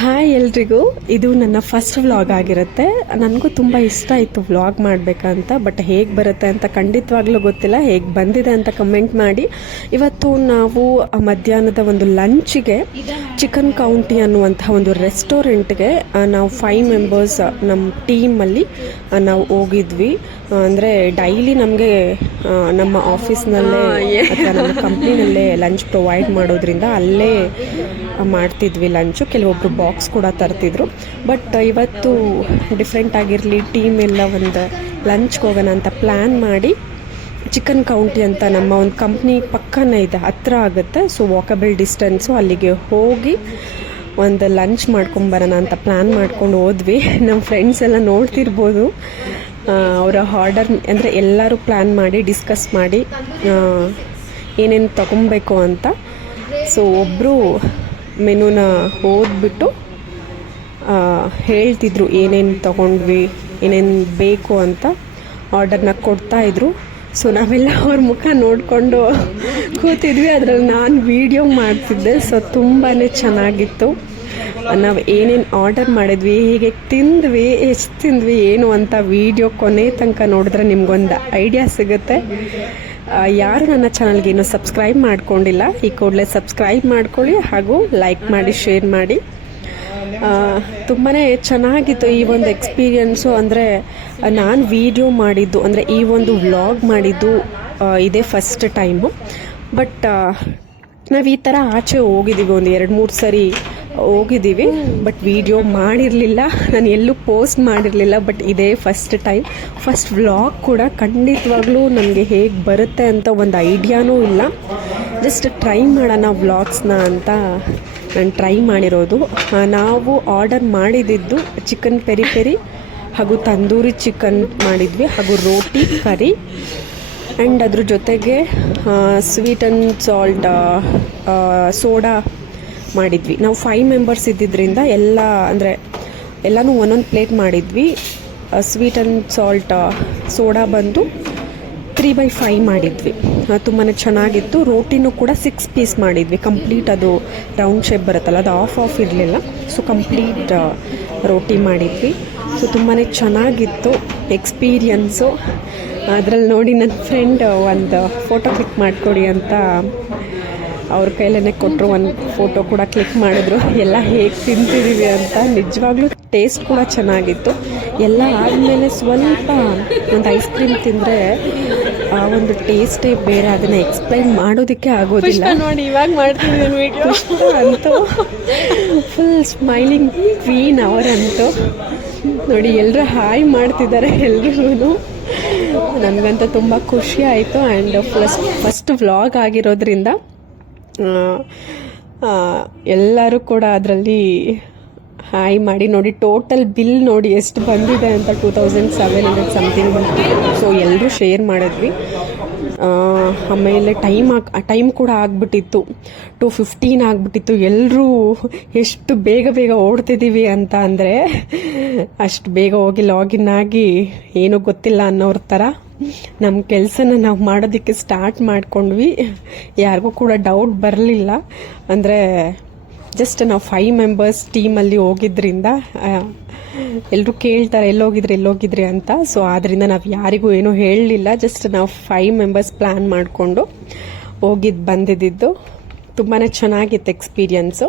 Hi ಎಲ್ರಿಗೂ, ಇದು ನನ್ನ ಫಸ್ಟ್ ವ್ಲಾಗ್ ಆಗಿರುತ್ತೆ. ನನಗೂ ತುಂಬ ಇಷ್ಟ ಆಯಿತು ವ್ಲಾಗ್ ಮಾಡಬೇಕಂತ. ಬಟ್ ಹೇಗೆ ಬರುತ್ತೆ ಅಂತ ಖಂಡಿತವಾಗ್ಲೂ ಗೊತ್ತಿಲ್ಲ. ಹೇಗೆ ಬಂದಿದೆ ಅಂತ ಕಮೆಂಟ್ ಮಾಡಿ. ಇವತ್ತು ನಾವು ಮಧ್ಯಾಹ್ನದ ಒಂದು ಲಂಚಿಗೆ ಚಿಕನ್ ಕೌಂಟಿ ಅನ್ನುವಂತಹ ಒಂದು ರೆಸ್ಟೋರೆಂಟ್ಗೆ ನಾವು 5 ಮೆಂಬರ್ಸ್ ನಮ್ಮ ಟೀಮಲ್ಲಿ ನಾವು ಹೋಗಿದ್ವಿ. ಅಂದರೆ ಡೈಲಿ ನಮಗೆ ನಮ್ಮ ಆಫೀಸ್ನಲ್ಲೇ ಅಥವಾ ನಮ್ಮ ಕಂಪ್ನಿನಲ್ಲೇ ಲಂಚ್ ಪ್ರೊವೈಡ್ ಮಾಡೋದ್ರಿಂದ ಅಲ್ಲೇ ಮಾಡ್ತಿದ್ವಿ ಲಂಚು. ಕೆಲವೊಬ್ಬರು ಬಾಕ್ಸ್ ಕೂಡ ತರ್ತಿದ್ರು. ಬಟ್ ಇವತ್ತು ಡಿಫ್ರೆಂಟ್ ಆಗಿರಲಿ, ಟೀಮ್ ಎಲ್ಲ ಒಂದು ಲಂಚ್ಗೆ ಹೋಗೋಣ ಅಂತ ಪ್ಲ್ಯಾನ್ ಮಾಡಿ ಚಿಕನ್ ಕೌಂಟಿ ಅಂತ ನಮ್ಮ ಒಂದು ಕಂಪ್ನಿ ಪಕ್ಕನೇ ಇದೆ, ಹತ್ರ ಆಗುತ್ತೆ. So walkable distance. ಅಲ್ಲಿಗೆ ಹೋಗಿ ಒಂದು ಲಂಚ್ ಮಾಡ್ಕೊಂಬರೋಣ ಅಂತ ಪ್ಲ್ಯಾನ್ ಮಾಡ್ಕೊಂಡು ಹೋದ್ವಿ. ನಮ್ಮ ಫ್ರೆಂಡ್ಸ್ ಎಲ್ಲ ನೋಡ್ತಿರ್ಬೋದು. ಅವರ ಆರ್ಡರ್ ಅಂದರೆ ಎಲ್ಲರೂ ಪ್ಲ್ಯಾನ್ ಮಾಡಿ ಡಿಸ್ಕಸ್ ಮಾಡಿ ಏನೇನು ತೊಗೊಬೇಕು ಅಂತ. ಸೊ ಒಬ್ಬರು ಮೆನುನ ಓದ್ಬಿಟ್ಟು ಹೇಳ್ತಿದ್ರು ಏನೇನು ತೊಗೊಂಡ್ವಿ, ಏನೇನು ಬೇಕು ಅಂತ ಆರ್ಡರ್ನ ಕೊಡ್ತಾಯಿದ್ರು. ಸೊ ನಾವೆಲ್ಲ ಅವ್ರ ಮುಖ ನೋಡಿಕೊಂಡು ಕೂತಿದ್ವಿ. ಅದರಲ್ಲಿ ನಾನು ವೀಡಿಯೋ ಮಾಡ್ತಿದ್ದೆ. ಸೊ ತುಂಬಾ ಚೆನ್ನಾಗಿತ್ತು. ನಾವು ಏನೇನು ಆರ್ಡರ್ ಮಾಡಿದ್ವಿ, ಹೇಗೆ ತಿಂದ್ವಿ, ಎಷ್ಟು ತಿಂದ್ವಿ ಏನು ಅಂತ ವೀಡಿಯೋ ಕೊನೆ ತನಕ ನೋಡಿದ್ರೆ ನಿಮ್ಗೊಂದು ಐಡಿಯಾ ಸಿಗುತ್ತೆ. ಯಾರು ನನ್ನ ಚಾನಲ್ಗೆ ಇನ್ನೂ ಸಬ್ಸ್ಕ್ರೈಬ್ ಮಾಡ್ಕೊಂಡಿಲ್ಲ, ಈ ಕೂಡಲೇ ಸಬ್ಸ್ಕ್ರೈಬ್ ಮಾಡ್ಕೊಳ್ಳಿ, ಹಾಗೂ ಲೈಕ್ ಮಾಡಿ, ಶೇರ್ ಮಾಡಿ. ತುಂಬಾ ಚೆನ್ನಾಗಿತ್ತು ಈ ಒಂದು ಎಕ್ಸ್ಪೀರಿಯನ್ಸು. ಅಂದರೆ ನಾನು ವೀಡಿಯೋ ಮಾಡಿದ್ದು, ಅಂದರೆ ಈ ಒಂದು ವ್ಲಾಗ್ ಮಾಡಿದ್ದು ಇದೇ ಫಸ್ಟ್ ಟೈಮು. ಬಟ್ ನಾವು ಈ ಥರ ಆಚೆ ಹೋಗಿದ್ದೀವಿ, ಒಂದು 2-3 ಸರಿ ಹೋಗಿದ್ದೀವಿ. ಬಟ್ ವಿಡಿಯೋ ಮಾಡಿರಲಿಲ್ಲ, ನಾನು ಎಲ್ಲೂ ಪೋಸ್ಟ್ ಮಾಡಿರಲಿಲ್ಲ. ಬಟ್ ಇದೇ ಫಸ್ಟ್ ಟೈಮ್, ಫಸ್ಟ್ ವ್ಲಾಗ್ ಕೂಡ. ಖಂಡಿತವಾಗ್ಲೂ ನನಗೆ ಹೇಗೆ ಬರುತ್ತೆ ಅಂತ ಒಂದು ಐಡಿಯಾನೂ ಇಲ್ಲ. ಜಸ್ಟ್ ಟ್ರೈ ಮಾಡೋಣ ವ್ಲಾಗ್ಸ್ನ ಅಂತ ನಾನು ಟ್ರೈ ಮಾಡಿರೋದು. ನಾವು ಆರ್ಡರ್ ಮಾಡಿದ್ದು ಚಿಕನ್ ಪೆರಿ ಪೆರಿ ಹಾಗೂ ತಂದೂರಿ ಚಿಕನ್ ಮಾಡಿದ್ವಿ, ಹಾಗೂ ರೋಟಿ ಕರಿ, ಆ್ಯಂಡ್ ಅದ್ರ ಜೊತೆಗೆ ಸ್ವೀಟ್ ಆ್ಯಂಡ್ ಸಾಲ್ಟ್ ಸೋಡಾ ಮಾಡಿದ್ವಿ. ನಾವು 5 ಮೆಂಬರ್ಸ್ ಇದ್ದಿದ್ದರಿಂದ ಎಲ್ಲನೂ ಒಂದೊಂದು ಪ್ಲೇಟ್ ಮಾಡಿದ್ವಿ. ಸ್ವೀಟ್ ಆ್ಯಂಡ್ ಸಾಲ್ಟ್ ಸೋಡಾ ಬಂದು 3/5 ಮಾಡಿದ್ವಿ. ತುಂಬಾ ಚೆನ್ನಾಗಿತ್ತು. ರೋಟಿನೂ ಕೂಡ 6 ಪೀಸ್ ಮಾಡಿದ್ವಿ. ಕಂಪ್ಲೀಟ್ ಅದು ರೌಂಡ್ ಶೇಪ್ ಬರುತ್ತಲ್ಲ, ಅದು ಆಫ್ ಇರಲಿಲ್ಲ. ಸೊ ಕಂಪ್ಲೀಟ್ ರೋಟಿ ಮಾಡಿದ್ವಿ. ಸೊ ತುಂಬಾ ಚೆನ್ನಾಗಿತ್ತು ಎಕ್ಸ್ಪೀರಿಯನ್ಸು. ಅದರಲ್ಲಿ ನೋಡಿ ನನ್ನ ಫ್ರೆಂಡ್ ಒಂದು ಫೋಟೋ ಕ್ಲಿಕ್ ಮಾಡಿಕೊಡಿ ಅಂತ ಅವ್ರ ಕೈಲೇ ಕೊಟ್ಟರು. ಒಂದು ಫೋಟೋ ಕೂಡ ಕ್ಲಿಕ್ ಮಾಡಿದ್ರು, ಎಲ್ಲ ಹೇಗೆ ತಿಂತಿದ್ದೀವಿ ಅಂತ. ನಿಜವಾಗ್ಲೂ ಟೇಸ್ಟ್ ಕೂಡ ಚೆನ್ನಾಗಿತ್ತು. ಎಲ್ಲ ಆದಮೇಲೆ ಸ್ವಲ್ಪ ಒಂದು ಐಸ್ ಕ್ರೀಮ್ ತಿಂದರೆ ಆ ಒಂದು ಟೇಸ್ಟೇ ಬೇರೆ, ಅದನ್ನು ಎಕ್ಸ್ಪ್ಲೈನ್ ಮಾಡೋದಕ್ಕೆ ಆಗೋದಿಲ್ಲ. ನೋಡಿ ಇವಾಗ ಮಾಡ್ತಿದ್ದೀನಿ ಅಂತೂ ಫುಲ್ ಸ್ಮೈಲಿಂಗ್ ಕ್ವೀನ್ ಅವರಂತೂ. ನೋಡಿ ಎಲ್ಲರೂ ಹಾಯ್ ಮಾಡ್ತಿದ್ದಾರೆ ಎಲ್ರಿಗೂ. ನನಗಂತೂ ತುಂಬ ಖುಷಿ ಆಯಿತು. ಆ್ಯಂಡ್ ಫಸ್ಟ್ ವ್ಲಾಗ್ ಆಗಿರೋದ್ರಿಂದ ಎಲ್ಲರೂ ಕೂಡ ಅದರಲ್ಲಿ ಹಾಯ್ ಮಾಡಿ. ನೋಡಿ ಟೋಟಲ್ ಬಿಲ್ ನೋಡಿ ಎಷ್ಟು ಬಂದಿದೆ ಅಂತ, 2700 ಸಮಥಿಂಗ್ ಬಂತು. ಸೊ ಎಲ್ಲರೂ ಶೇರ್ ಮಾಡಿದ್ವಿ. ಆಮೇಲೆ ಟೈಮ್ ಕೂಡ ಆಗಿಬಿಟ್ಟಿತ್ತು, 2:15 ಆಗಿಬಿಟ್ಟಿತ್ತು. ಎಲ್ಲರೂ ಎಷ್ಟು ಬೇಗ ಓಡ್ತಿದ್ದೀವಿ ಅಂತ ಅಂದರೆ ಅಷ್ಟು ಬೇಗ ಹೋಗಿ ಲಾಗಿನ್ ಆಗಿ ಏನೂ ಗೊತ್ತಿಲ್ಲ ಅನ್ನೋರ ಥರ ನಮ್ಮ ಕೆಲಸನ ನಾವು ಮಾಡೋದಕ್ಕೆ ಸ್ಟಾರ್ಟ್ ಮಾಡ್ಕೊಂಡ್ವಿ. ಯಾರಿಗೂ ಕೂಡ ಡೌಟ್ ಬರಲಿಲ್ಲ. ಅಂದರೆ ಜಸ್ಟ್ ನಾವು 5 ಮೆಂಬರ್ಸ್ ಟೀಮಲ್ಲಿ ಹೋಗಿದ್ರಿಂದ ಎಲ್ಲರೂ ಕೇಳ್ತಾರೆ ಎಲ್ಲೋಗಿದ್ರಿ ಅಂತ. ಸೊ ಆದ್ದರಿಂದ ನಾವು ಯಾರಿಗೂ ಏನೂ ಹೇಳಲಿಲ್ಲ. ಜಸ್ಟ್ ನಾವು 5 ಮೆಂಬರ್ಸ್ ಪ್ಲ್ಯಾನ್ ಮಾಡಿಕೊಂಡು ಬಂದಿದ್ದು. ತುಂಬಾ ಚೆನ್ನಾಗಿತ್ತು ಎಕ್ಸ್ಪೀರಿಯನ್ಸು.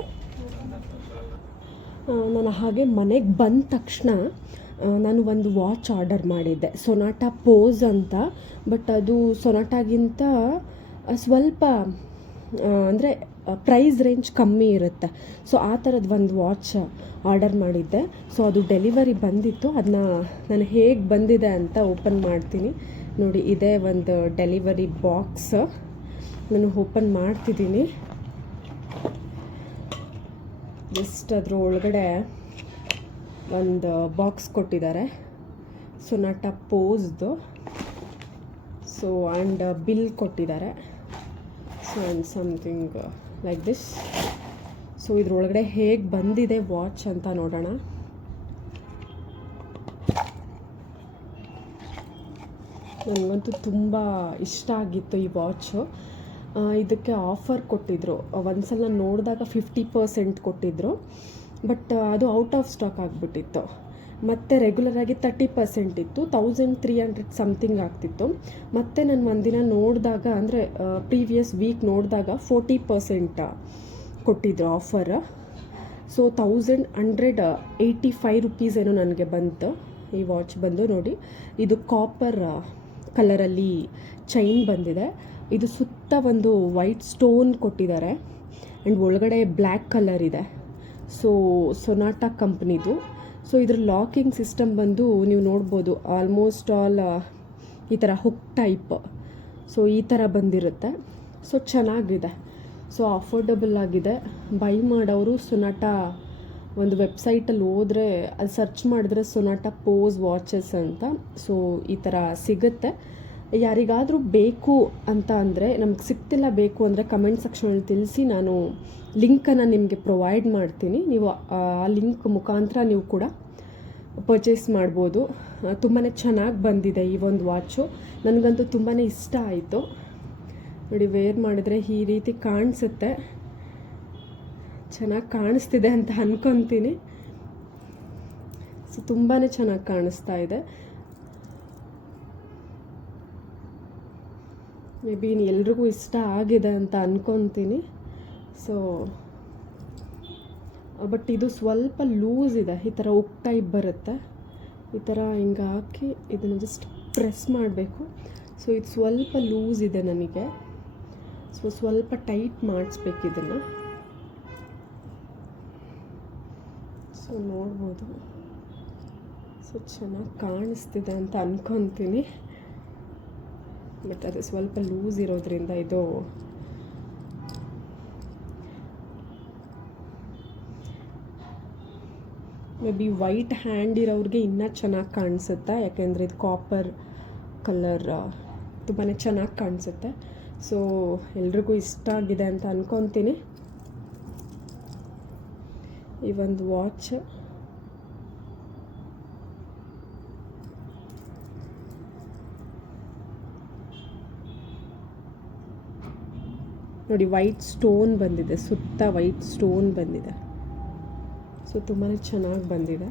ನಾನು ಹಾಗೆ ಮನೆಗೆ ಬಂದ ತಕ್ಷಣ ನಾನು ಒಂದು ವಾಚ್ ಆರ್ಡರ್ ಮಾಡಿದ್ದೆ, ಸೊನಾಟಾ ಪೋಸ್ ಅಂತ. ಬಟ್ ಅದು ಸೊನಾಟಾಗಿಂತ ಸ್ವಲ್ಪ ಅಂದರೆ ಪ್ರೈಸ್ ರೇಂಜ್ ಕಮ್ಮಿ ಇರುತ್ತೆ. ಸೊ ಆ ಥರದ್ದು ಒಂದು ವಾಚ್ ಆರ್ಡರ್ ಮಾಡಿದ್ದೆ. ಸೊ ಅದು ಡೆಲಿವರಿ ಬಂದಿತ್ತು. ಅದನ್ನ ನಾನು ಹೇಗೆ ಬಂದಿದೆ ಅಂತ ಓಪನ್ ಮಾಡ್ತೀನಿ ನೋಡಿ. ಇದೇ ಒಂದು ಡೆಲಿವರಿ ಬಾಕ್ಸ್, ನಾನು ಓಪನ್ ಮಾಡ್ತಿದ್ದೀನಿ. ಜಸ್ಟ್ ಅದ್ರ ಒಳಗಡೆ ಒಂದು ಬಾಕ್ಸ್ ಕೊಟ್ಟಿದ್ದಾರೆ, ಸೊನಾಟಾ ಪೋಸ್ದು. ಸೊ ಆ್ಯಂಡ್ ಬಿಲ್ ಕೊಟ್ಟಿದ್ದಾರೆ. So and something like this. So ಇದ್ರೊಳಗಡೆ ಹೇಗೆ ಬಂದಿದೆ ವಾಚ್ ಅಂತ ನೋಡೋಣ. ನನಗಂತೂ ತುಂಬ ಇಷ್ಟ ಆಗಿತ್ತು ಈ ವಾಚು. ಇದಕ್ಕೆ ಆಫರ್ ಕೊಟ್ಟಿದ್ದರು. ಒಂದ್ಸಲ ನೋಡಿದಾಗ 50% ಕೊಟ್ಟಿದ್ದರು. ಬಟ್ ಅದು ಔಟ್ ಆಫ್ ಸ್ಟಾಕ್ ಆಗಿಬಿಟ್ಟಿತ್ತು. ಮತ್ತು ರೆಗ್ಯುಲರಾಗಿ 30% ಇತ್ತು, 1300 ಸಮಥಿಂಗ್ ಆಗ್ತಿತ್ತು. ಮತ್ತು ನಾನು ಒಂದಿನ ನೋಡಿದಾಗ, ಅಂದರೆ ಪ್ರೀವಿಯಸ್ ವೀಕ್ ನೋಡಿದಾಗ 40% ಕೊಟ್ಟಿದ್ರು ಆಫರ್. ಸೊ 1185 ರುಪೀಸ್ ಏನೋ ನನಗೆ ಬಂತು ಈ ವಾಚ್ ಬಂದು. ನೋಡಿ, ಇದು ಕಾಪರ್ ಕಲರಲ್ಲಿ ಚೈನ್ ಬಂದಿದೆ. ಇದು ಸುತ್ತ ಒಂದು ವೈಟ್ ಸ್ಟೋನ್ ಕೊಟ್ಟಿದ್ದಾರೆ ಆ್ಯಂಡ್ ಒಳಗಡೆ ಬ್ಲ್ಯಾಕ್ ಕಲರ್ ಇದೆ. ಸೊ ಸೊನಾಟಾ ಕಂಪ್ನಿದು. ಸೊ ಇದ್ರ ಲಾಕಿಂಗ್ ಸಿಸ್ಟಮ್ ಬಂದು ನೀವು ನೋಡ್ಬೋದು, ಆಲ್ಮೋಸ್ಟ್ ಆಲ್ ಈ ಥರ ಹುಕ್ ಟೈಪ್. ಸೊ ಈ ಥರ ಬಂದಿರುತ್ತೆ. ಸೊ ಚೆನ್ನಾಗಿದೆ. ಸೊ ಅಫೋರ್ಡಬಲ್ ಆಗಿದೆ. ಬೈ ಮಾಡೋರು ಸೊನಾಟಾ ಒಂದು ವೆಬ್ಸೈಟಲ್ಲಿ ಹೋದರೆ ಅದು ಸರ್ಚ್ ಮಾಡಿದ್ರೆ ಸೊನಾಟಾ ಪೋಸ್ ವಾಚಸ್ ಅಂತ. ಸೊ ಈ ಥರ ಸಿಗುತ್ತೆ. ಯಾರಿಗಾದರೂ ಬೇಕು ಅಂತ ಅಂದರೆ, ನಮ್ಗೆ ಸಿಗ್ತಿಲ್ಲ ಬೇಕು ಅಂದರೆ ಕಮೆಂಟ್ ಸೆಕ್ಷನಲ್ಲಿ ತಿಳಿಸಿ, ನಾನು ಲಿಂಕನ್ನು ನಿಮಗೆ ಪ್ರೊವೈಡ್ ಮಾಡ್ತೀನಿ. ನೀವು ಆ ಲಿಂಕ್ ಮುಖಾಂತರ ನೀವು ಕೂಡ ಪರ್ಚೇಸ್ ಮಾಡ್ಬೋದು. ತುಂಬಾ ಚೆನ್ನಾಗಿ ಬಂದಿದೆ ಈ ಒಂದು ವಾಚು. ನನಗಂತೂ ತುಂಬಾ ಇಷ್ಟ ಆಯಿತು. ನೋಡಿ, ವೇರ್ ಮಾಡಿದರೆ ಈ ರೀತಿ ಕಾಣಿಸುತ್ತೆ. ಚೆನ್ನಾಗಿ ಕಾಣಿಸ್ತಿದೆ ಅಂತ ಅಂದ್ಕೊತೀನಿ. ಸೊ ತುಂಬಾ ಚೆನ್ನಾಗಿ ಕಾಣಿಸ್ತಾ ಇದೆ. ಮೇ ಬಿ ಎಲ್ರಿಗೂ ಇಷ್ಟ ಆಗಿದೆ ಅಂತ ಅಂದ್ಕೊತೀನಿ. ಸೊ ಬಟ್ ಇದು ಸ್ವಲ್ಪ ಲೂಸ್ ಇದೆ. ಈ ಥರ ಉಕ್ ಟೈಪ್ ಬರುತ್ತೆ. ಈ ಥರ ಹಿಂಗೆ ಹಾಕಿ ಇದನ್ನು ಜಸ್ಟ್ ಪ್ರೆಸ್ ಮಾಡಬೇಕು. ಸೊ ಇದು ಸ್ವಲ್ಪ ಲೂಸ್ ಇದೆ ನನಗೆ. ಸೊ ಸ್ವಲ್ಪ ಟೈಟ್ ಮಾಡಿಸ್ಬೇಕು ಇದನ್ನು. ಸೊ ನೋಡ್ಬೋದು. ಸೊ ಚೆನ್ನಾಗಿ ಕಾಣಿಸ್ತಿದೆ ಅಂತ ಅಂದ್ಕೊತೀನಿ. ಬಟ್ ಅದು ಸ್ವಲ್ಪ ಲೂಸ್ ಇರೋದ್ರಿಂದ ಇದು ಮೇ ಬಿ ವೈಟ್ ಹ್ಯಾಂಡ್ ಇರೋರಿಗೆ ಇನ್ನೂ ಚೆನ್ನಾಗಿ ಕಾಣಿಸುತ್ತೆ, ಯಾಕೆಂದರೆ ಇದು ಕಾಪರ್ ಕಲರ್ ತುಂಬಾ ಚೆನ್ನಾಗಿ ಕಾಣಿಸುತ್ತೆ. ಸೊ ಎಲ್ರಿಗೂ ಇಷ್ಟ ಆಗಿದೆ ಅಂತ ಅಂದ್ಕೊತೀನಿ ಈ ಒಂದು ವಾಚ್. ನೋಡಿ, ವೈಟ್ ಸ್ಟೋನ್ ಬಂದಿದೆ, ಸುತ್ತ ವೈಟ್ ಸ್ಟೋನ್ ಬಂದಿದೆ. ಸೊ ತುಂಬಾ ಚೆನ್ನಾಗಿ ಬಂದಿದೆ.